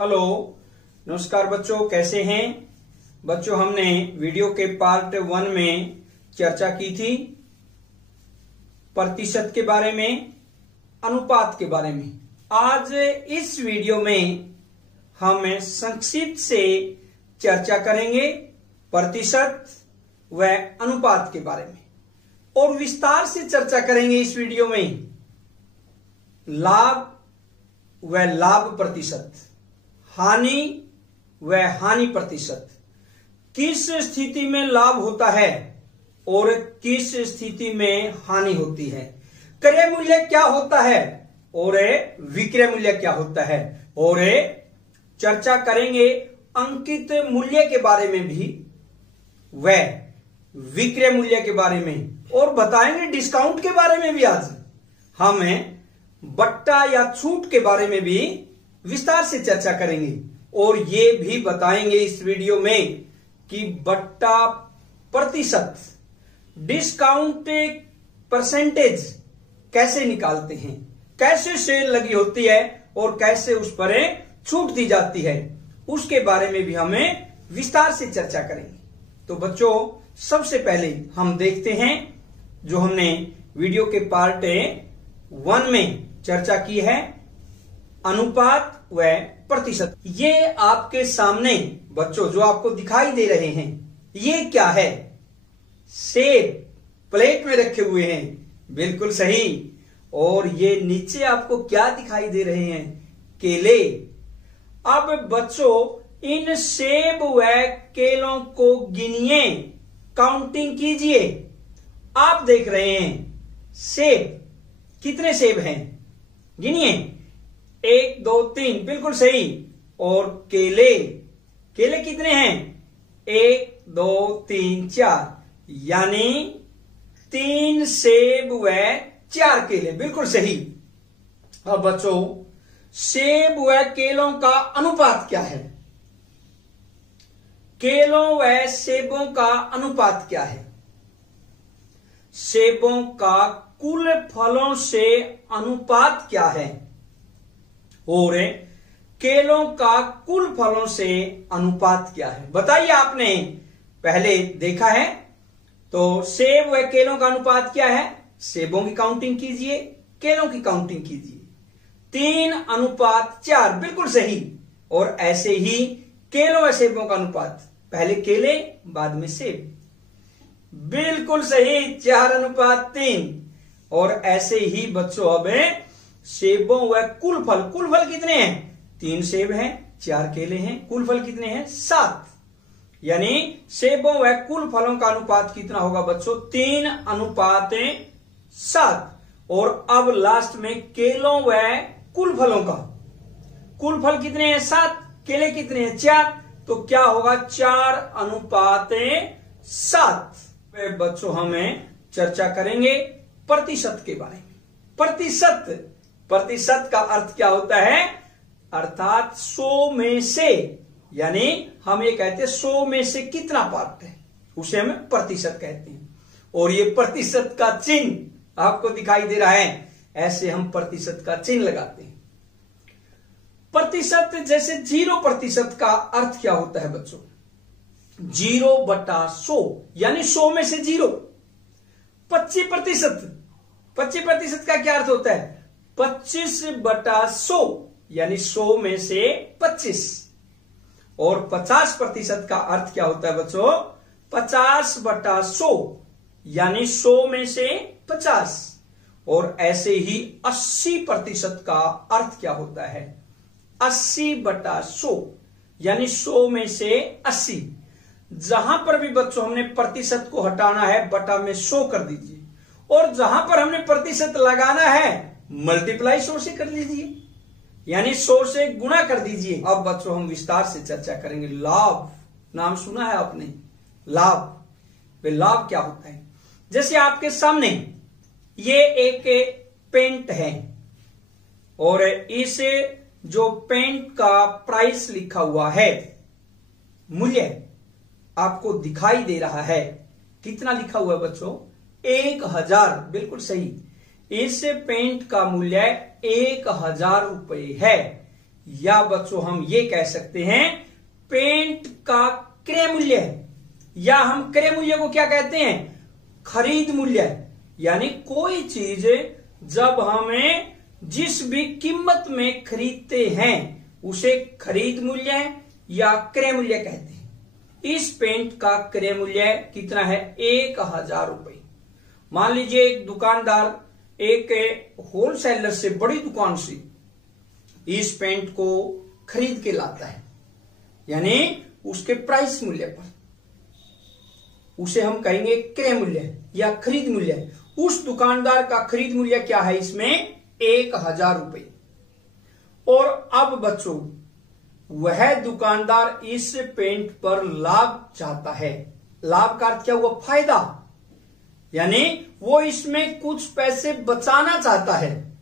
Hello, नमस्कार बच्चों, कैसे हैं बच्चों। हमने वीडियो के पार्ट 1 में चर्चा की थी प्रतिशत के बारे में, अनुपात के बारे में। आज इस वीडियो में हम संक्षिप्त से चर्चा करेंगे प्रतिशत व अनुपात के बारे में और विस्तार से चर्चा करेंगे इस वीडियो में लाभ व लाभ प्रतिशत, हानि व हानि प्रतिशत, किस स्थिति में लाभ होता है और किस स्थिति में हानि होती है, क्रय मूल्य क्या होता है और विक्रय मूल्य क्या होता है, और चर्चा करेंगे अंकित मूल्य के बारे में भी व विक्रय मूल्य के बारे में, और बताएंगे डिस्काउंट के बारे में भी। आज हम बट्टा या छूट के बारे में भी विस्तार से चर्चा करेंगे और ये भी बताएंगे इस वीडियो में कि बट्टा प्रतिशत, डिस्काउंट परसेंटेज कैसे निकालते हैं, कैसे सेल लगी होती है और कैसे उस पर छूट दी जाती है, उसके बारे में भी हमें विस्तार से चर्चा करेंगे। तो बच्चों, सबसे पहले हम देखते हैं जो हमने वीडियो के पार्ट 1 में चर्चा की है, अनुपात व प्रतिशत। ये आपके सामने बच्चों जो आपको दिखाई दे रहे हैं, ये क्या है? सेब प्लेट में रखे हुए हैं, बिल्कुल सही। और ये नीचे आपको क्या दिखाई दे रहे हैं? केले। अब बच्चों इन सेब व केलों को गिनिए, काउंटिंग कीजिए। आप देख रहे हैं सेब, कितने सेब हैं? गिनिए, 1 2 3, बिल्कुल सही। और केले, केले कितने हैं? 1 2 3 4, यानी 3 सेब व 4 केले, बिल्कुल सही। अब बच्चों, सेब व केलों का अनुपात क्या है? केलों व सेबों का अनुपात क्या है? सेबों का कुल फलों से अनुपात क्या है और केलों का कुल फलों से अनुपात क्या है? बताइए, आपने पहले देखा है तो सेब व केलों का अनुपात क्या है? सेबों की काउंटिंग कीजिए, केलों की काउंटिंग कीजिए। 3:4, बिल्कुल सही। और ऐसे ही केलों व सेबों का अनुपात, पहले केले बाद में सेब, बिल्कुल सही, 4:3। और ऐसे ही बच्चों अब सेबों व कुल फल, कुल फल कितने हैं? 3 सेब हैं, 4 केले हैं, कुल फल कितने हैं? 7। यानी सेबों व कुल फलों का अनुपात कितना होगा बच्चों? 3:7। और अब लास्ट में केलों व कुल फलों का, कुल फल कितने हैं? 7, केले कितने हैं? 4, तो क्या होगा? 4:7। बच्चों हमें चर्चा करेंगे प्रतिशत के बारे में। प्रतिशत, प्रतिशत का अर्थ क्या होता है? अर्थात 100 में से, यानी हम ये कहते हैं 100 में से कितना पार्ट है, उसे हम प्रतिशत कहते हैं। और ये प्रतिशत का चिन्ह आपको दिखाई दे रहा है, ऐसे हम प्रतिशत का चिन्ह लगाते हैं। प्रतिशत जैसे 0% का अर्थ क्या होता है बच्चों? 0/100, यानी 100 में से 0। 25%, 25% का क्या अर्थ होता है? 25/100, यानी 100 में से 25। और 50% का अर्थ क्या होता है बच्चों? 50/100, यानी 100 में से 50। और ऐसे ही 80% का अर्थ क्या होता है? 80/100, यानी 100 में से 80। जहां पर भी बच्चों हमने प्रतिशत को हटाना है, बटा में 100 कर दीजिए, और जहां पर हमने प्रतिशत लगाना है, मल्टीप्लाई 100 से कर लीजिए, यानी 100 से गुणा कर दीजिए। अब बच्चों हम विस्तार से चर्चा करेंगे। लाभ, नाम सुना है आपने? लाभ, वे लाभ क्या होता है? जैसे आपके सामने ये एक पेंट है और इस जो पेंट का प्राइस लिखा हुआ है, मूल्य आपको दिखाई दे रहा है। कितना लिखा हुआ है बच्चों? 1000, बिल्कुल सही। इस पेंट का मूल्य 1000 रुपए है, या बच्चों हम ये कह सकते हैं पेंट का क्रय मूल्य है, या हम क्रय मूल्य को क्या कहते हैं, खरीद मूल्य। यानी कोई चीज जब हमें जिस भी कीमत में खरीदते हैं उसे खरीद मूल्य या क्रय मूल्य कहते हैं। इस पेंट का क्रय मूल्य कितना है, 1000 रुपए। मान लीजिए एक दुकानदार एक होलसेलर से, बड़ी दुकान से इस पेंट को खरीद के लाता है, यानी उसके प्राइस मूल्य पर, उसे हम कहेंगे क्रय मूल्य या खरीद मूल्य। उस दुकानदार का खरीद मूल्य क्या है इसमें, 1000 रुपए। और अब बच्चों वह दुकानदार इस पेंट पर लाभ चाहता है। लाभ का अर्थ क्या हुआ, फायदा, यानी वो इसमें कुछ पैसे बचाना चाहता है,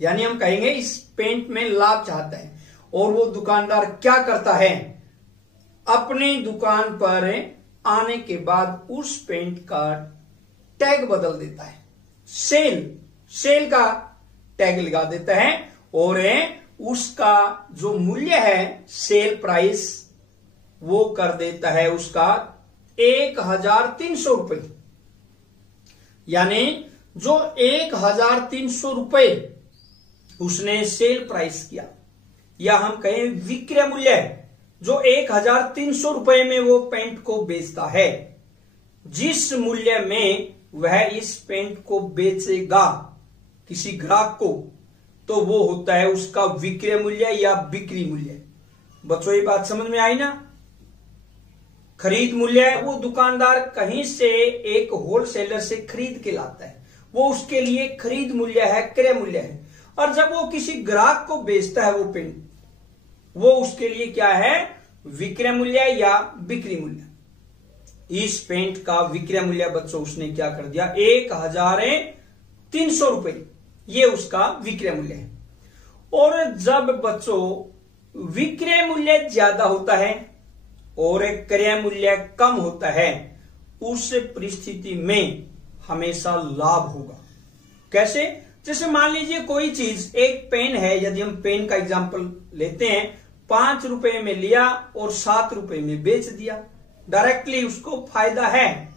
यानी हम कहेंगे इस पेंट में लाभ चाहता है। और वो दुकानदार क्या करता है, अपनी दुकान पर आने के बाद उस पेंट का टैग बदल देता है, सेल का टैग लगा देता है, और उसका जो मूल्य है सेल प्राइस वो कर देता है उसका 1300 रुपए। यानी जो 1300 रुपए उसने सेल प्राइस किया, या हम कहें विक्रय मूल्य, जो 1300 रुपए में वो पेंट को बेचता है, जिस मूल्य में वह इस पेंट को बेचेगा किसी ग्राहक को, तो वो होता है उसका विक्रय मूल्य या बिक्री मूल्य। बच्चों ये बात समझ में आई ना। खरीद मूल्य वो दुकानदार कहीं से एक होलसेलर से खरीद के लाता है, वो उसके लिए खरीद मूल्य है, क्रय मूल्य है। और जब वो किसी ग्राहक को बेचता है वो पेंट, वो उसके लिए क्या है, विक्रय मूल्य या बिक्री मूल्य। इस पेंट का विक्रय मूल्य बच्चों उसने क्या कर दिया, 1300 रुपए, ये उसका विक्रय मूल्य है। और जब बच्चों विक्रय मूल्य ज्यादा होता है और क्रय मूल्य कम होता है, उस परिस्थिति में हमेशा लाभ होगा। कैसे, जैसे मान लीजिए कोई चीज, एक पेन है, यदि हम पेन का एग्जांपल लेते हैं, 5 रुपए में लिया और 7 रुपए में बेच दिया, डायरेक्टली उसको फायदा है।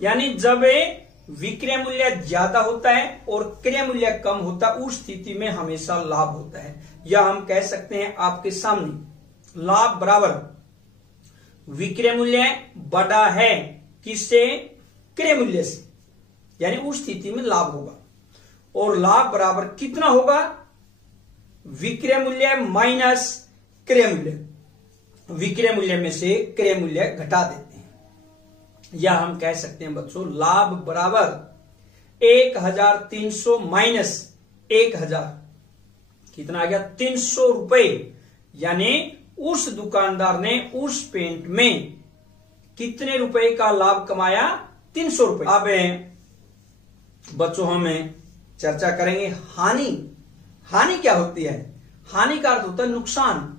यानी जब विक्रय मूल्य ज्यादा होता है और क्रय मूल्य कम होता है, उस स्थिति में हमेशा लाभ होता है। या हम कह सकते हैं आपके सामने, लाभ बराबर विक्रय मूल्य बड़ा है किससे, क्रय मूल्य से, यानी उस स्थिति में लाभ होगा। और लाभ बराबर कितना होगा, विक्रय मूल्य माइनस क्रय मूल्य। विक्रय मूल्य में से क्रय मूल्य घटा देते हैं, या हम कह सकते हैं बच्चों लाभ बराबर 1300 माइनस 1000, कितना आ गया, 300 रुपए। यानी उस दुकानदार ने उस पेंट में कितने रुपए का लाभ कमाया, 300 रुपए। अब बच्चों हमें चर्चा करेंगे हानि। हानि क्या होती है, हानि का अर्थ होता है नुकसान।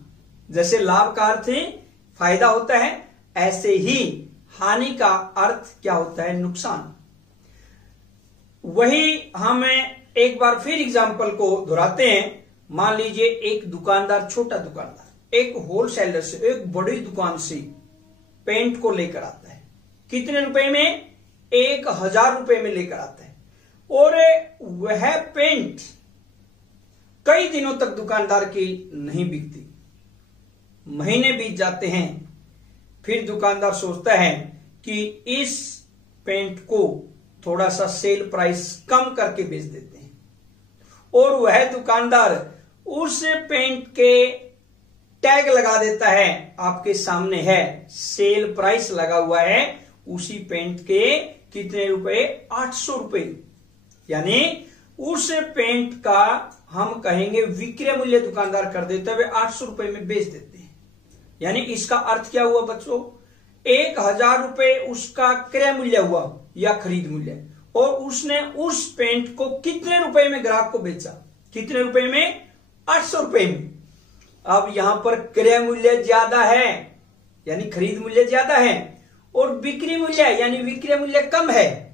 जैसे लाभ का अर्थ है फायदा होता है, ऐसे ही हानि का अर्थ क्या होता है, नुकसान। वही हम एक बार फिर एग्जांपल को दोहराते हैं। मान लीजिए एक दुकानदार, छोटा दुकानदार एक होलसेलर से, एक बड़ी दुकान से पेंट को लेकर आता है, कितने रुपए में, 1000 रुपए में लेकर आता है। और वह पेंट कई दिनों तक दुकानदार की नहीं बिकती, महीने बीत जाते हैं, फिर दुकानदार सोचता है कि इस पेंट को थोड़ा सा सेल प्राइस कम करके बेच देते हैं। और वह दुकानदार उस पेंट के टैग लगा देता है, आपके सामने है, सेल प्राइस लगा हुआ है उसी पेंट के कितने रुपए, 800 रुपए। यानी उस पेंट का हम कहेंगे विक्रय मूल्य दुकानदार कर देता है, वे 800 रुपए में बेच देते हैं। यानी इसका अर्थ क्या हुआ बच्चों, 1000 रुपए उसका क्रय मूल्य हुआ या खरीद मूल्य, और उसने उस पेंट को कितने रुपए में ग्राहक को बेचा, कितने रुपए में, 800 रुपए में। अब यहां पर क्रय मूल्य ज्यादा है यानी खरीद मूल्य ज्यादा है, और बिक्री मूल्य यानी विक्रय मूल्य कम है।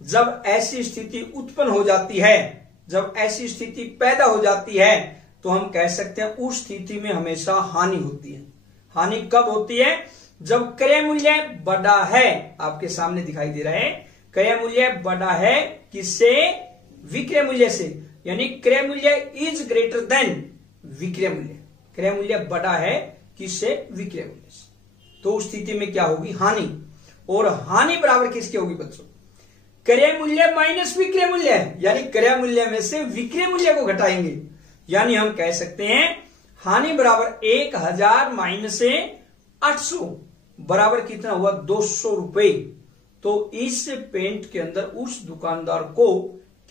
जब ऐसी स्थिति उत्पन्न हो जाती है, जब ऐसी स्थिति पैदा हो जाती है, तो हम कह सकते हैं उस स्थिति में हमेशा हानि होती है। हानि कब होती है? जब क्रय मूल्य बड़ा है। आपके सामने दिखाई दे रहा है, क्रय मूल्य बड़ा है किससे? विक्रय मूल्य से। यानी क्रय मूल्य इज ग्रेटर देन विक्रय मूल्य। क्रय मूल्य बड़ा है किससे? विक्रय मूल्य से। तो उस स्थिति में क्या होगी? हानि। और हानि बराबर किसकी होगी बच्चों? क्रय मूल्य माइनस विक्रय मूल्य। यानी क्रय मूल्य में से विक्रय मूल्य को घटाएंगे। यानी हम कह सकते हैं हानि बराबर 1000 माइनस 800 बराबर कितना हुआ? 200 रुपए। तो इस पेंट के अंदर उस दुकानदार को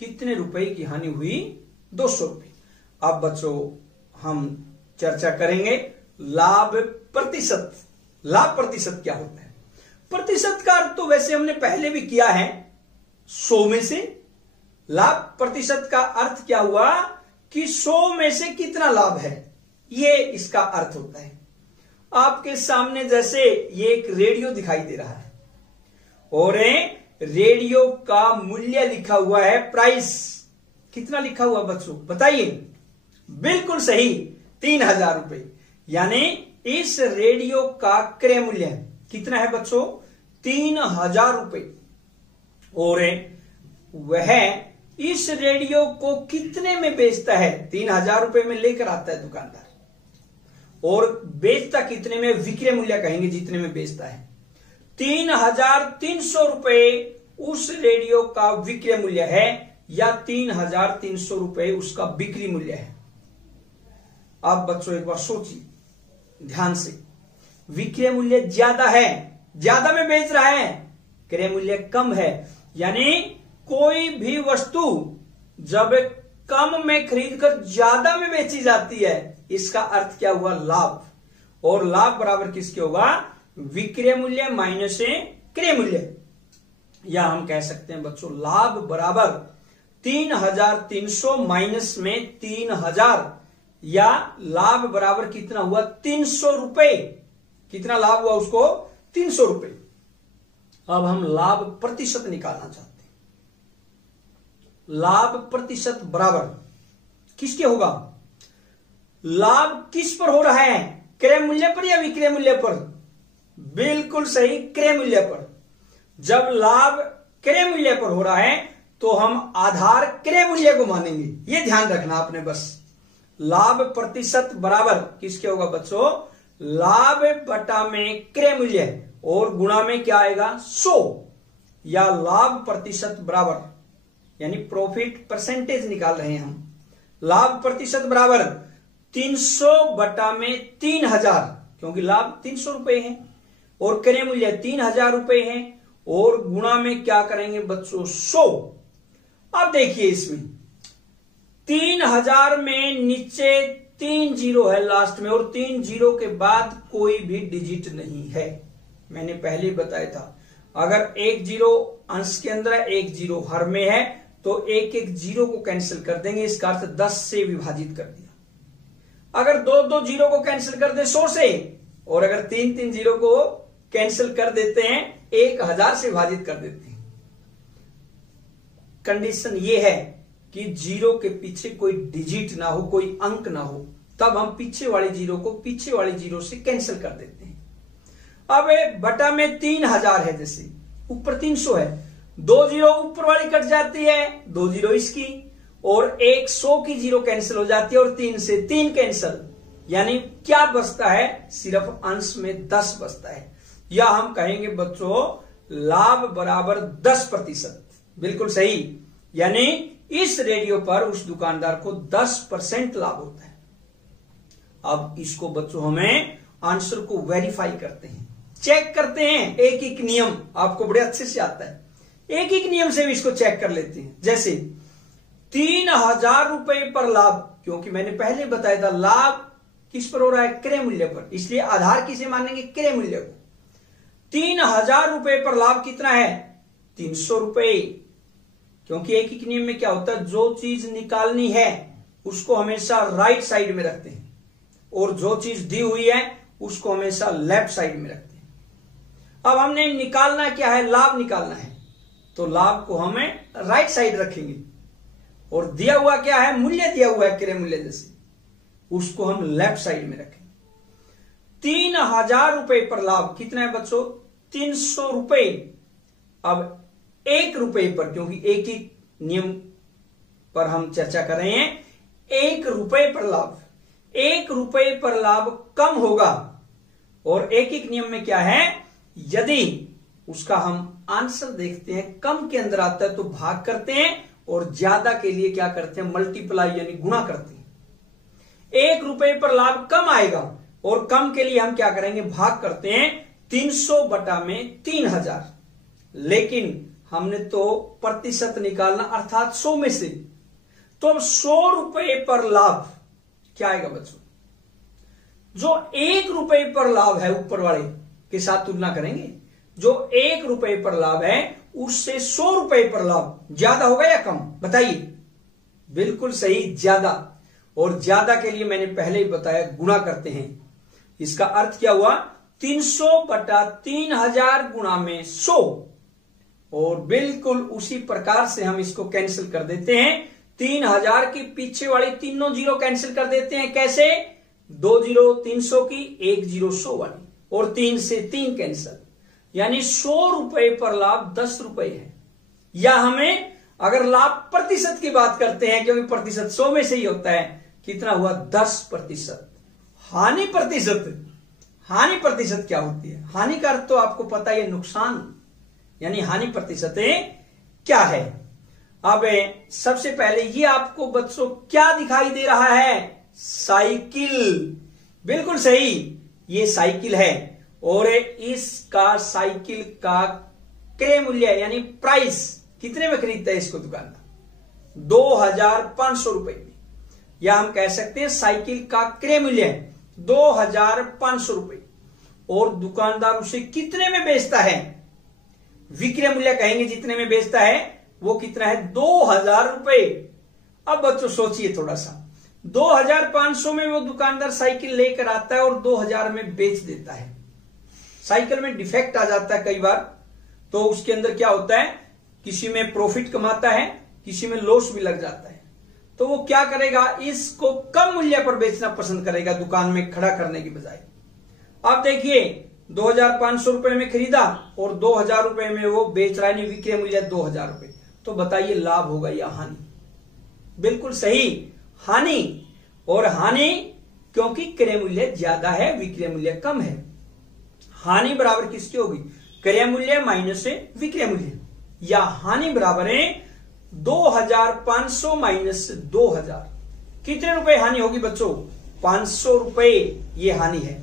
कितने रुपए की हानि हुई? 200 रुपए। अब बच्चों हम चर्चा करेंगे लाभ प्रतिशत। लाभ प्रतिशत क्या होता है? प्रतिशत का अर्थ तो वैसे हमने पहले भी किया है 100 में से। लाभ प्रतिशत का अर्थ क्या हुआ कि 100 में से कितना लाभ है, ये इसका अर्थ होता है। आपके सामने जैसे ये एक रेडियो दिखाई दे रहा है और रेडियो का मूल्य लिखा हुआ है प्राइस। कितना लिखा हुआ बच्चों बताइए? बिल्कुल सही, 3000 रुपए। यानी इस रेडियो का क्रय मूल्य कितना है बच्चों? 3000 रुपए। और वह इस रेडियो को कितने में बेचता है? 3000 रुपए में लेकर आता है दुकानदार, और बेचता कितने में? विक्रय मूल्य कहेंगे जितने में बेचता है। 3300 रुपए उस रेडियो का विक्रय मूल्य है या 3300 रुपए उसका बिक्री मूल्य है। अब बच्चों एक बार सोचिए ध्यान से, विक्रय मूल्य ज्यादा है, ज्यादा में बेच रहा है, क्रय मूल्य कम है। यानी कोई भी वस्तु जब कम में खरीदकर ज्यादा में बेची जाती है, इसका अर्थ क्या हुआ? लाभ। और लाभ बराबर किसके होगा? विक्रय मूल्य माइनस क्रय मूल्य। या हम कह सकते हैं बच्चों लाभ बराबर 3300 माइनस में 3000, या लाभ बराबर कितना हुआ? 300 रुपए। कितना लाभ हुआ उसको? 300 रुपए। अब हम लाभ प्रतिशत निकालना चाहते हैं। लाभ प्रतिशत बराबर किसके होगा? लाभ किस पर हो रहा है? क्रय मूल्य पर या विक्रय मूल्य पर? बिल्कुल सही, क्रय मूल्य पर। जब लाभ क्रय मूल्य पर हो रहा है तो हम आधार क्रय मूल्य को मानेंगे। ये ध्यान रखना आपने बस। लाभ प्रतिशत बराबर किसके होगा बच्चों? लाभ बटा में क्रय मूल्य और गुणा में क्या आएगा? 100। या लाभ प्रतिशत बराबर, यानी प्रॉफिट परसेंटेज निकाल रहे हैं हम। लाभ प्रतिशत बराबर 300 बटा में 3000, क्योंकि लाभ 300 रुपए है और क्रय मूल्य 3000 रुपए है, और गुणा में क्या करेंगे बच्चों? 100। अब देखिए इसमें 3000 में नीचे 3 जीरो है लास्ट में, और 3 जीरो के बाद कोई भी डिजिट नहीं है। मैंने पहले बताया था अगर एक जीरो अंश के अंदर है, एक जीरो हर में है, तो एक एक जीरो को कैंसिल कर देंगे। इसका अर्थ 10 से विभाजित कर दिया। अगर दो दो जीरो को कैंसिल कर दे 100 से, और अगर 3 जीरो को कैंसिल कर देते हैं 1000 से विभाजित कर देते हैं। कंडीशन ये है कि जीरो के पीछे कोई डिजिट ना हो, कोई अंक ना हो, तब हम पीछे वाले जीरो को पीछे वाले जीरो से कैंसिल कर देते हैं। अब बटा में 3000 है, जैसे ऊपर 300 है, 2 जीरो ऊपर वाली कट जाती है, 2 जीरो इसकी, और 100 की जीरो कैंसिल हो जाती है, और 3 से 3 कैंसिल। यानी क्या बचता है? सिर्फ अंश में 10 बचता है। या हम कहेंगे बच्चों लाभ बराबर 10%। बिल्कुल सही। यानी इस रेडियो पर उस दुकानदार को 10% लाभ होता है। अब इसको बच्चों हमें आंसर को वेरीफाई करते हैं, चेक करते हैं। एक एक नियम आपको बड़े अच्छे से आता है, एक एक नियम से भी इसको चेक कर लेते हैं। जैसे 3000 रुपए पर लाभ, क्योंकि मैंने पहले बताया था लाभ किस पर हो रहा है? क्रय मूल्य पर, इसलिए आधार किसे मानेंगे? क्रय मूल्य को। 3000 रुपए पर लाभ कितना है? 300 रुपए। क्योंकि एक एक नियम में क्या होता है? जो चीज निकालनी है उसको हमेशा राइट साइड में रखते हैं, और जो चीज दी हुई है उसको हमेशा लेफ्ट साइड में रखते हैं। अब हमने निकालना क्या है? लाभ निकालना है, तो लाभ को हमें राइट साइड रखेंगे। और दिया हुआ क्या है? मूल्य दिया हुआ है क्रय मूल्य जैसे, उसको हम लेफ्ट साइड में रखें। 3000 रुपए पर लाभ कितना है बच्चों? 300 रुपए। अब 1 रुपए पर, क्योंकि एक ही नियम पर हम चर्चा कर रहे हैं, 1 रुपए पर लाभ, 1 रुपए पर लाभ कम होगा। और एक नियम में क्या है, यदि उसका हम आंसर देखते हैं कम के अंदर आता है तो भाग करते हैं, और ज्यादा के लिए क्या करते हैं, मल्टीप्लाई यानी गुणा करते हैं। 1 रुपए पर लाभ कम आएगा और कम के लिए हम क्या करेंगे, भाग करते हैं 300 बटा में 3000। लेकिन हमने तो प्रतिशत निकालना, अर्थात 100 में से। तो अब 100 रुपए पर लाभ क्या आएगा बच्चों? जो 1 रुपए पर लाभ है ऊपर वाले के साथ तुलना करेंगे, जो 1 रुपए पर लाभ है उससे 100 रुपए पर लाभ ज्यादा होगा या कम? बताइए। बिल्कुल सही, ज्यादा। और ज्यादा के लिए मैंने पहले ही बताया, गुणा करते हैं। इसका अर्थ क्या हुआ, 300 बटा 3000 गुणा में 100। और बिल्कुल उसी प्रकार से हम इसको कैंसिल कर देते हैं। 3000 के पीछे वाली तीनों जीरो कैंसिल कर देते हैं। कैसे? 2 जीरो 300 की, 1 जीरो 100 वाली, और 3 से 3 कैंसिल, यानी 100 रुपए पर लाभ 10 रुपए है। या हमें अगर लाभ प्रतिशत की बात करते हैं, क्योंकि प्रतिशत 100 में से ही होता है, कितना हुआ, 10%। हानि प्रतिशत, हानि प्रतिशत क्या होती है? हानि का अर्थ तो आपको पता है, नुकसान, यानी हानि प्रतिशत क्या है। अब सबसे पहले ये आपको बच्चों क्या दिखाई दे रहा है, साइकिल। बिल्कुल सही, ये साइकिल है। और इसका साइकिल का क्रय मूल्य यानी प्राइस कितने में खरीदता है इसको दुकानदार? 2500 रुपए में। या हम कह सकते हैं साइकिल का क्रय मूल्य 2500 रुपए, और दुकानदार उसे कितने में बेचता है? विक्रय मूल्य कहेंगे जितने में बेचता है, वो कितना है, 2000 रुपए। अब बच्चों सोचिए थोड़ा सा, 2500 में वो दुकानदार साइकिल लेकर आता है और 2000 में बेच देता है। साइकिल में डिफेक्ट आ जाता है कई बार, तो उसके अंदर क्या होता है, किसी में प्रॉफिट कमाता है, किसी में लॉस भी लग जाता है। तो वो क्या करेगा, इसको कम मूल्य पर बेचना पसंद करेगा दुकान में खड़ा करने की बजाय। आप देखिए, 2500 रुपए में खरीदा और 2000 रुपए में वो बेच रहा है, नहीं, विक्रय मूल्य 2000 रुपए। तो बताइए लाभ होगा या हानि? बिल्कुल सही, हानि। और हानि क्योंकि क्रय मूल्य ज्यादा है, विक्रय मूल्य कम है। हानि बराबर किसकी होगी, क्रय मूल्य माइनस विक्रय मूल्य, या हानि बराबर है 2500 माइनस 2000। कितने रुपए हानि होगी बच्चों? 500 रुपए ये हानि है।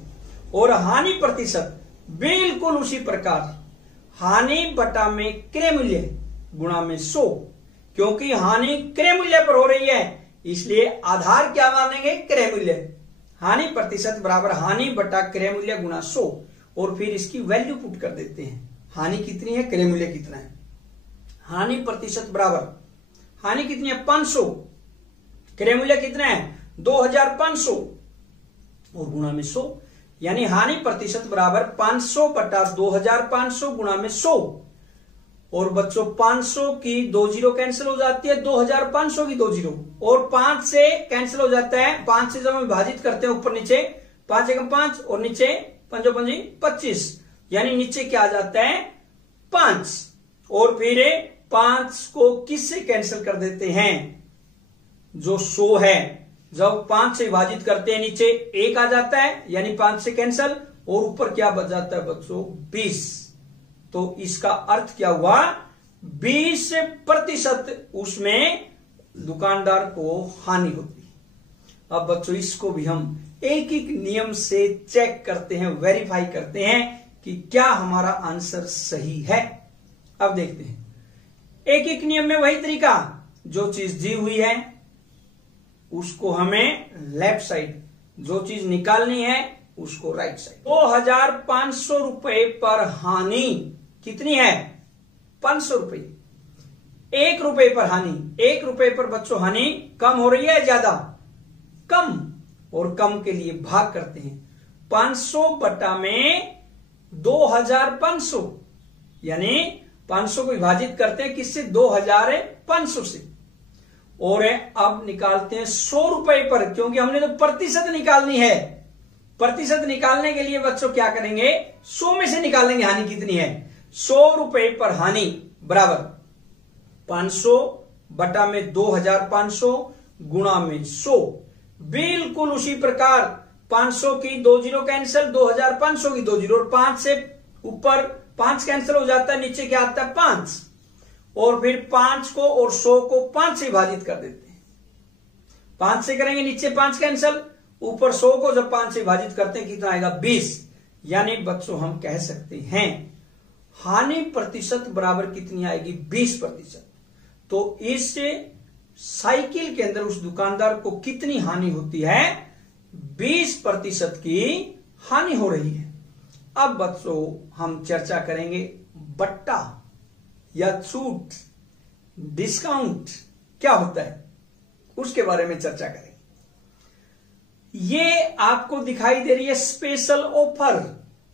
और हानि प्रतिशत बिल्कुल उसी प्रकार, हानि बटा में क्रय मूल्य गुणा में 100। क्योंकि हानि क्रय मूल्य पर हो रही है, इसलिए आधार क्या मानेंगे, क्रय मूल्य। हानि प्रतिशत बराबर हानि बटा क्रय मूल्य गुणा 100, और फिर इसकी वैल्यू पुट कर देते हैं। हानि कितनी है, क्रय मूल्य कितना है। हानि प्रतिशत बराबर, हानि कितनी है, 500, क्रय मूल्य कितना है, 2500, और गुणा में 100, यानी हानि प्रतिशत बराबर 500 बटा 2500 गुणा में 100। और बच्चों 500 की 2 जीरो कैंसिल हो जाती है, 2500 की 2 जीरो, और 5 से कैंसिल हो जाता है। 5 से जब हम विभाजित करते हैं ऊपर नीचे, 5 एकम 5 और नीचे 5 पंजी 25, यानी नीचे क्या आ जाता है, 5। और फिर 5 को किससे कैंसिल कर देते हैं, जो 100 है। जब 5 से विभाजित करते हैं नीचे 1 आ जाता है, यानी 5 से कैंसिल, और ऊपर क्या बच जाता है बच्चों, 20। तो इसका अर्थ क्या हुआ, 20% उसमें दुकानदार को हानि होती है। अब बच्चों इसको भी हम एक एक नियम से चेक करते हैं, वेरीफाई करते हैं कि क्या हमारा आंसर सही है। अब देखते हैं, एक एक नियम में वही तरीका, जो चीज दी हुई है उसको हमें लेफ्ट साइड, जो चीज निकालनी है उसको राइट साइड। 2500 रुपए पर हानि कितनी है, 500 रुपए। 1 रुपए पर हानि, 1 रुपए पर बच्चों हानि कम हो रही है ज्यादा, कम, और कम के लिए भाग करते हैं 500 बटा में 2500, यानी 500 को विभाजित करते हैं किससे, 2500 से। और अब निकालते हैं 100 रुपए पर, क्योंकि हमने तो प्रतिशत निकालनी है। प्रतिशत निकालने के लिए बच्चों क्या करेंगे, 100 में से निकालेंगे हानि कितनी है। 100 रुपए पर हानि बराबर 500 बटा में 2500 गुणा में 100। बिल्कुल उसी प्रकार 500 की 2 जीरो कैंसिल, 2500 की 2 जीरो, और 5 से ऊपर 5 कैंसिल हो जाता है, नीचे क्या आता है 5, और फिर 5 को और 100 को 5 से विभाजित कर देते हैं। 5 से करेंगे, नीचे 5 कैंसिल, ऊपर 100 को जब 5 से विभाजित करते हैं कितना आएगा 20। यानी बच्चों हम कह सकते हैं हानि प्रतिशत बराबर कितनी आएगी 20%। तो इस साइकिल के अंदर उस दुकानदार को कितनी हानि होती है, 20% की हानि हो रही है। अब बच्चों हम चर्चा करेंगे बट्टा या छूट, डिस्काउंट क्या होता है उसके बारे में चर्चा करेंगे। ये आपको दिखाई दे रही है स्पेशल ऑफर,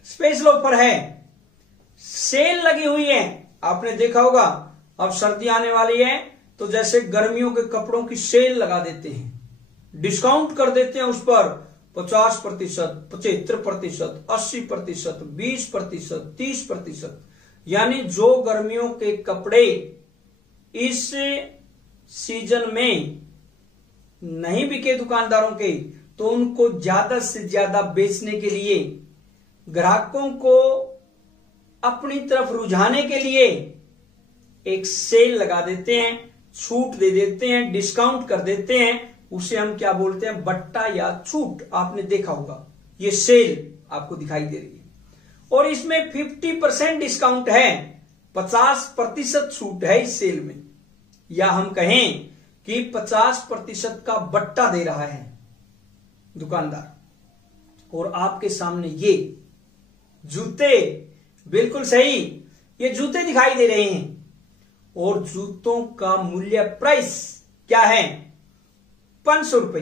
स्पेशल ऑफर है, सेल लगी हुई है। आपने देखा होगा अब सर्दी आने वाली है तो जैसे गर्मियों के कपड़ों की सेल लगा देते हैं, डिस्काउंट कर देते हैं उस पर 50%, 75%, 80%, 20%, 30%। यानी जो गर्मियों के कपड़े इस सीजन में नहीं बिके दुकानदारों के, तो उनको ज्यादा से ज्यादा बेचने के लिए, ग्राहकों को अपनी तरफ रुझाने के लिए एक सेल लगा देते हैं, छूट दे देते हैं, डिस्काउंट कर देते हैं। उसे हम क्या बोलते हैं, बट्टा या छूट। आपने देखा होगा ये सेल आपको दिखाई दे रही है, और इसमें 50% डिस्काउंट है, 50% छूट है इस सेल में, या हम कहें कि 50% का बट्टा दे रहा है दुकानदार। और आपके सामने ये जूते, बिल्कुल सही, ये जूते दिखाई दे रहे हैं, और जूतों का मूल्य प्राइस क्या है 500 रुपए।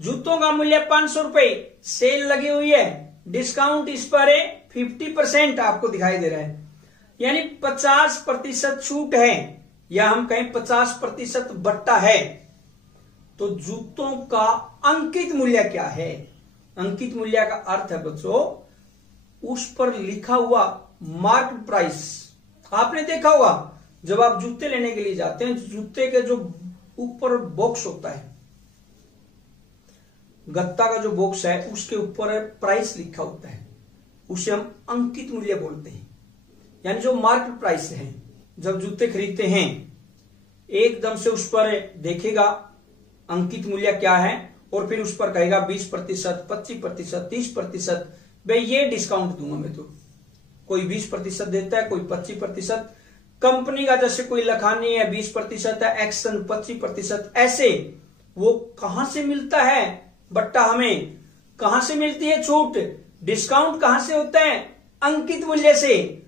जूतों का मूल्य 500 रुपए, सेल लगी हुई है, डिस्काउंट इस पर है 50% आपको दिखाई दे रहा है, यानी 50% छूट है, या हम कहें 50% बट्टा है। तो जूतों का अंकित मूल्य क्या है, अंकित मूल्य का अर्थ है बच्चों उस पर लिखा हुआ मार्क प्राइस। आपने देखा होगा जब आप जूते लेने के लिए जाते हैं, जूते के जो ऊपर बॉक्स होता है, गत्ता का जो बॉक्स है उसके ऊपर प्राइस लिखा होता है, उसे हम अंकित मूल्य बोलते हैं। यानी जो मार्केट प्राइस है, जब जूते खरीदते हैं एकदम से उस पर देखेगा अंकित मूल्य क्या है, और फिर उस पर कहेगा 20%, 25%, 30%, भाई ये डिस्काउंट दूंगा मैं। तो कोई 20% देता है, कोई 25%, कंपनी का जैसे कोई लखानी है 20% है, एक्शन 25%, ऐसे वो कहां से मिलता है बट्टा, हमें कहां से मिलती है छूट, डिस्काउंट कहां से होता है, अंकित मूल्य से,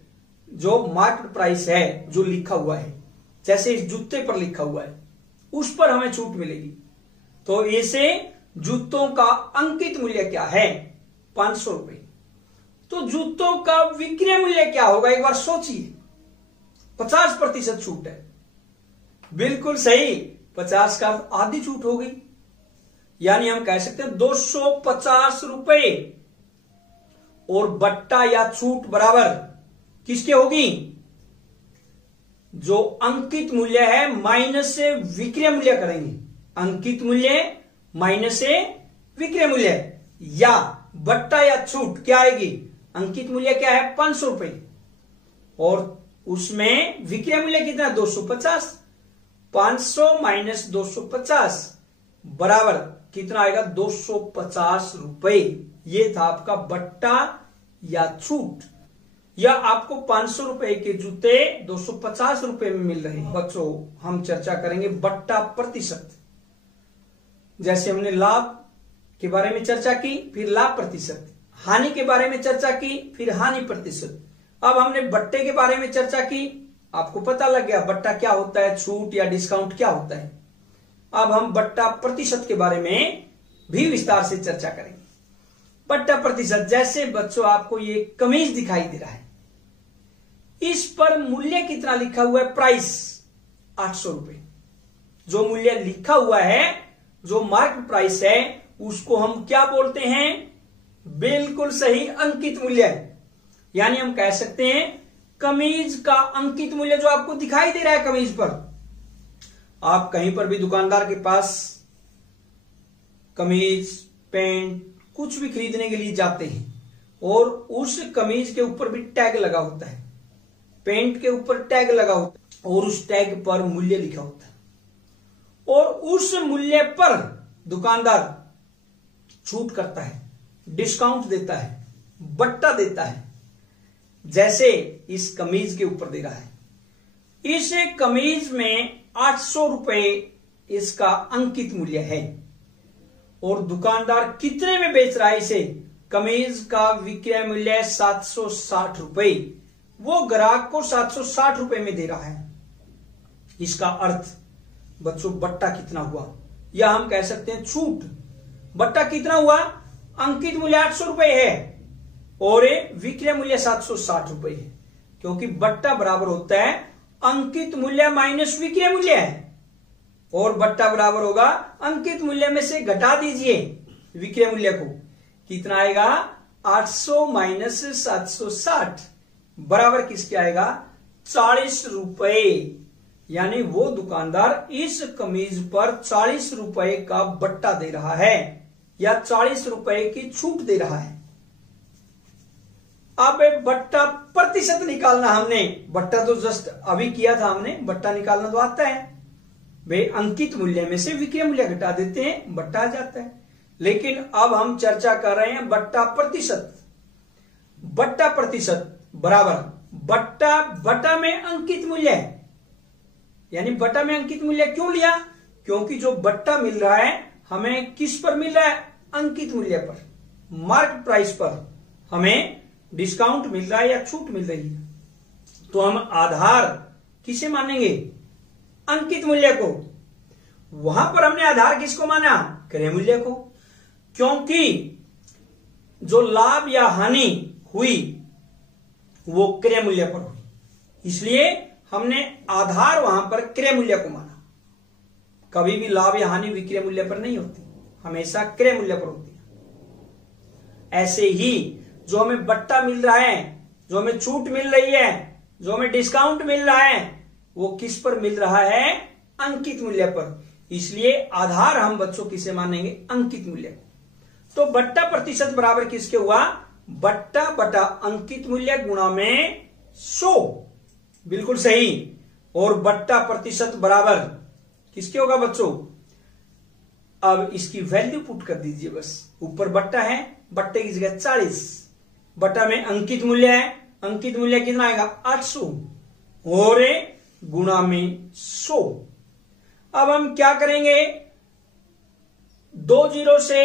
जो मार्केट प्राइस है जो लिखा हुआ है, जैसे इस जूते पर लिखा हुआ है उस पर हमें छूट मिलेगी। तो इसे जूतों का अंकित मूल्य क्या है 500 रुपए। तो जूतों का विक्रय मूल्य क्या होगा एक बार सोचिए, 50% छूट है, बिल्कुल सही, 50 का आधी छूट हो गई, यानी हम कह सकते हैं 250 रुपए। और बट्टा या छूट बराबर किसके होगी, जो अंकित मूल्य है माइनस से विक्रय मूल्य करेंगे, अंकित मूल्य माइनस से विक्रय मूल्य, या बट्टा या छूट क्या आएगी, अंकित मूल्य क्या है 500 रुपए, और उसमें विक्रय मूल्य कितना 250, 500 माइनस 250 बराबर कितना आएगा 250 रुपए। ये था आपका बट्टा या छूट, या आपको 500 रुपए के जूते 250 रुपए में मिल रहे हैं। बच्चों हम चर्चा करेंगे बट्टा प्रतिशत, जैसे हमने लाभ के बारे में चर्चा की, फिर लाभ प्रतिशत, हानि के बारे में चर्चा की, फिर हानि प्रतिशत, अब हमने बट्टे के बारे में चर्चा की, आपको पता लग गया बट्टा क्या होता है, छूट या डिस्काउंट क्या होता है। अब हम बट्टा प्रतिशत के बारे में भी विस्तार से चर्चा करेंगे। बट्टा प्रतिशत, जैसे बच्चों आपको ये कमीज दिखाई दे रहा है, इस पर मूल्य कितना लिखा हुआ है प्राइस 800 रुपए, जो मूल्य लिखा हुआ है, जो मार्क प्राइस है, उसको हम क्या बोलते हैं? बिल्कुल सही, अंकित मूल्य। यानी हम कह सकते हैं कमीज का अंकित मूल्य जो आपको दिखाई दे रहा है कमीज पर। आप कहीं पर भी दुकानदार के पास कमीज, पैंट, कुछ भी खरीदने के लिए जाते हैं और उस कमीज के ऊपर भी टैग लगा होता है, पैंट के ऊपर टैग लगा होता है और उस टैग पर मूल्य लिखा होता है और उस मूल्य पर दुकानदार छूट करता है, डिस्काउंट देता है, बट्टा देता है। जैसे इस कमीज के ऊपर दे रहा है, इस कमीज में 800 रुपए इसका अंकित मूल्य है और दुकानदार कितने में बेच रहा है इसे? कमीज का विक्रय मूल्य 760 रुपए, वो ग्राहक को 760 रुपए में दे रहा है। इसका अर्थ बच्चों बट्टा कितना हुआ, या हम कह सकते हैं छूट। बट्टा कितना हुआ? अंकित मूल्य 800 रुपए है और विक्रय मूल्य 760 रुपए है, क्योंकि बट्टा बराबर होता है अंकित मूल्य माइनस विक्रय मूल्य है और बट्टा बराबर होगा अंकित मूल्य में से घटा दीजिए विक्रय मूल्य को, कितना आएगा? 800 माइनस 760 बराबर किसके आएगा? 40 रुपए। यानी वो दुकानदार इस कमीज पर 40 रुपए का बट्टा दे रहा है या 40 रुपए की छूट दे रहा है। अब बट्टा प्रतिशत निकालना, हमने बट्टा तो जस्ट अभी किया था हमने, बट्टा निकालना तो आता है वे, अंकित मूल्य में से विक्रय मूल्य घटा देते हैं, बट्टा आ जाता है। लेकिन अब हम चर्चा कर रहे हैं बट्टा प्रतिशत। बट्टा प्रतिशत बराबर बट्टा में अंकित मूल्य है। यानी बट्टा में अंकित मूल्य क्यों लिया? क्योंकि जो बट्टा मिल रहा है हमें किस पर मिल रहा है? अंकित मूल्य पर, मार्क प्राइस पर हमें डिस्काउंट मिल रहा है या छूट मिल रही है। तो हम आधार किसे मानेंगे? अंकित मूल्य को। वहां पर हमने आधार किसको माना? क्रय मूल्य को, क्योंकि जो लाभ या हानि हुई वो क्रय मूल्य पर हुई, इसलिए हमने आधार वहां पर क्रय मूल्य को माना। कभी भी लाभ या हानि विक्रय मूल्य पर नहीं होती, हमेशा क्रय मूल्य पर होती है। ऐसे ही जो हमें बट्टा मिल रहा है, जो हमें छूट मिल रही है, जो हमें डिस्काउंट मिल रहा है, वो किस पर मिल रहा है? अंकित मूल्य पर। इसलिए आधार हम बच्चों किसे मानेंगे? अंकित मूल्य। तो बट्टा प्रतिशत बराबर किसके हुआ? बट्टा बटा अंकित मूल्य गुणा में 100, बिल्कुल सही। और बट्टा प्रतिशत बराबर किसके होगा बच्चों? अब इसकी वैल्यू पुट कर दीजिए बस। ऊपर बट्टा है, बट्टे की जगह 40, बट्टा में अंकित मूल्य है, अंकित मूल्य कितना आएगा? 800 और गुणा में 100। अब हम क्या करेंगे? 2 जीरो से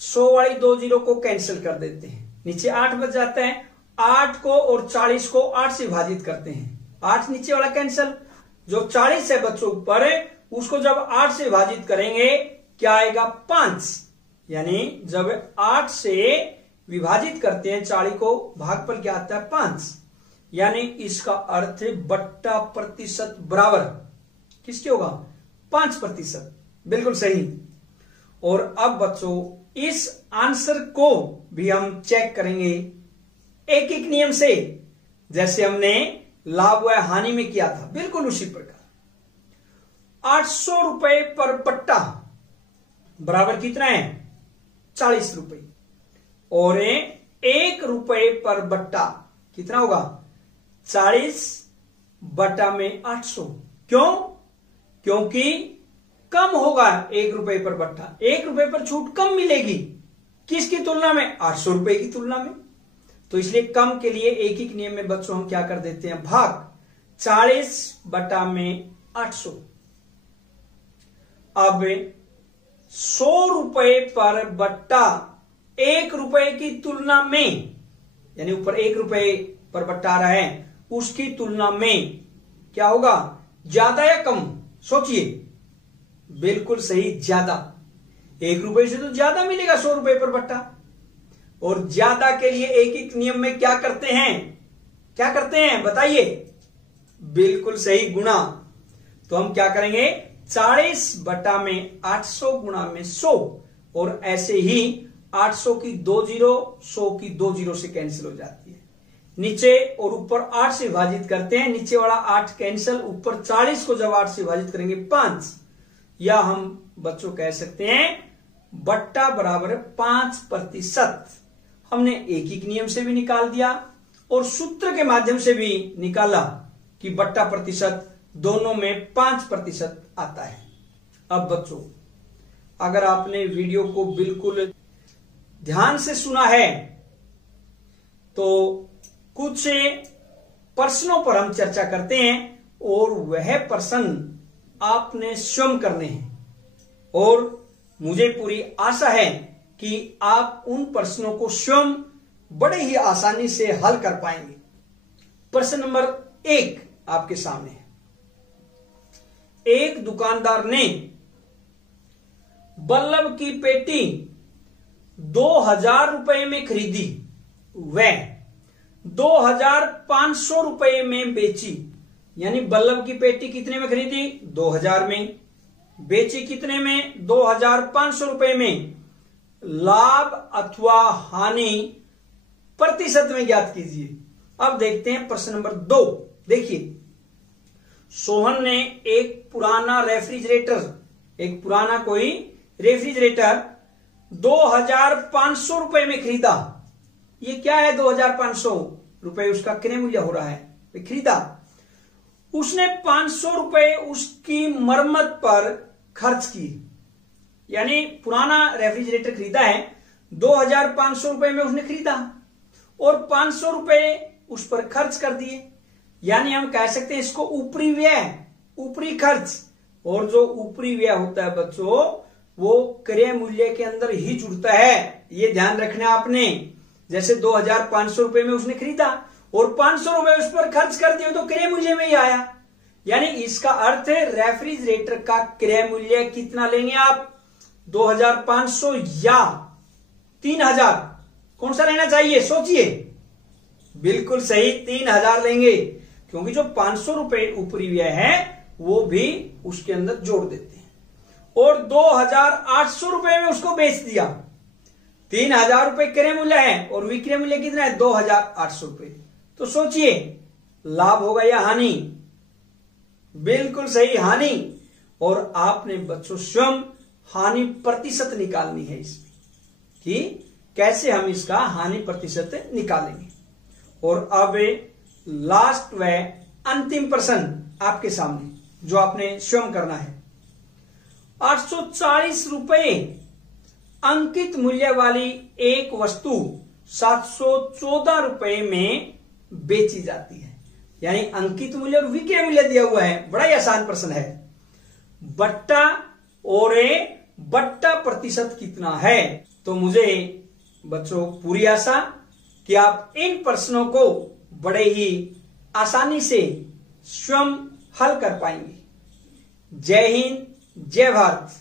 100 वाली 2 जीरो को कैंसिल कर देते हैं, नीचे 8 बच जाता है। 8 को और 40 को 8 से विभाजित करते हैं, 8 नीचे वाला कैंसिल। जो 40 है बच्चों ऊपर, उसको जब 8 से विभाजित करेंगे क्या आएगा? 5। यानी जब 8 से विभाजित करते हैं 40 को, भागफल क्या आता है? 5। यानी इसका अर्थ है बट्टा प्रतिशत बराबर किसके होगा? 5%। बिल्कुल सही। और अब बच्चों इस आंसर को भी हम चेक करेंगे एक एक नियम से, जैसे हमने लाभ व हानि में किया था, बिल्कुल उसी प्रकार। 800 रुपए पर बट्टा बराबर कितना है? 40 रुपए। और 1 रुपए पर बट्टा कितना होगा? 40 बटा में 800। क्यों? क्योंकि कम होगा 1 रुपए पर बट्टा, 1 रुपए पर छूट कम मिलेगी। किसकी तुलना में? 800 रुपए की तुलना में। तो इसलिए कम के लिए एक एक नियम में बच्चों हम क्या कर देते हैं? भाग 40 बटा में 800। अब 100 रुपए पर बट्टा 1 रुपए की तुलना में, यानी ऊपर 1 रुपए पर बट्टा आ रहा है, उसकी तुलना में क्या होगा? ज्यादा या कम? सोचिए। बिल्कुल सही, ज्यादा। 1 रुपए से तो ज्यादा मिलेगा 100 रुपए पर बट्टा। और ज्यादा के लिए एक एक नियम में क्या करते हैं? क्या करते हैं बताइए? बिल्कुल सही, गुणा। तो हम क्या करेंगे? 40 बटा में 800 गुणा में 100, और ऐसे ही 800 की 2 जीरो, 100 की 2 जीरो से कैंसिल हो जाती है। नीचे और ऊपर 8 से विभाजित करते हैं, नीचे वाला 8 कैंसिल, ऊपर 40 को जब 8 से विभाजित करेंगे 5, या हम बच्चों कह सकते हैं बट्टा बराबर 5%। हमने एक नियम से भी निकाल दिया और सूत्र के माध्यम से भी निकाला कि बट्टा प्रतिशत दोनों में 5% आता है। अब बच्चों, अगर आपने वीडियो को बिल्कुल ध्यान से सुना है तो कुछ प्रश्नों पर हम चर्चा करते हैं, और वह प्रश्न आपने स्वयं करने हैं, और मुझे पूरी आशा है कि आप उन प्रश्नों को स्वयं बड़े ही आसानी से हल कर पाएंगे। प्रश्न नंबर 1 आपके सामने है। एक दुकानदार ने बल्लभ की पेटी 2000 रुपए में खरीदी, वह 2500 रुपए में बेची। यानी बल्लभ की पेटी कितने में खरीदी? 2000 में। बेची कितने में? 2500 रुपए में। लाभ अथवा हानि प्रतिशत में ज्ञात कीजिए। अब देखते हैं प्रश्न नंबर 2। देखिए, सोहन ने एक पुराना रेफ्रिजरेटर 2500 रुपए में खरीदा। ये क्या है? 2500 रुपए उसका क्रय मूल्य हो रहा है। खरीदा, उसने 500 रुपए उसकी मरम्मत पर खर्च किए। यानी पुराना रेफ्रिजरेटर खरीदा है, 2500 रुपए में उसने खरीदा और 500 रुपए उस पर खर्च कर दिए। यानी हम कह सकते हैं इसको ऊपरी व्यय, ऊपरी खर्च। और जो ऊपरी व्यय होता है बच्चों, वो क्रय मूल्य के अंदर ही जुड़ता है। ये ध्यान रखना आपने। जैसे 2500 रुपए में उसने खरीदा और 500 रुपए उस पर खर्च कर दिए, तो क्रय मूल्य में ही आया। यानी इसका अर्थ है रेफ्रिजरेटर का क्रय मूल्य कितना लेंगे आप? 2500 या 3000? कौन सा लेना चाहिए? सोचिए। बिल्कुल सही, 3000 लेंगे, क्योंकि जो 500 रुपए ऊपरी व्यय है वो भी उसके अंदर जोड़ देते हैं। और 2800 रुपए में उसको बेच दिया। 3000 रुपए क्रय मूल्य है और विक्रय मूल्य कितना है? 2800 रुपए। तो सोचिए, लाभ होगा या हानि? बिल्कुल सही, हानि। और आपने बच्चों स्वयं हानि प्रतिशत निकालनी है इसमें, कि कैसे हम इसका हानि प्रतिशत निकालेंगे। और अब लास्ट व अंतिम प्रश्न आपके सामने, जो आपने स्वयं करना है। 840 रुपए अंकित मूल्य वाली एक वस्तु 714 रुपए में बेची जाती है। यानी अंकित मूल्य और विक्रय मूल्य दिया हुआ है। बड़ा ही आसान प्रश्न है। बट्टा और बट्टा प्रतिशत कितना है? तो मुझे बच्चों पूरी आशा कि आप इन प्रश्नों को बड़े ही आसानी से स्वयं हल कर पाएंगे। जय हिंद, जय भारत।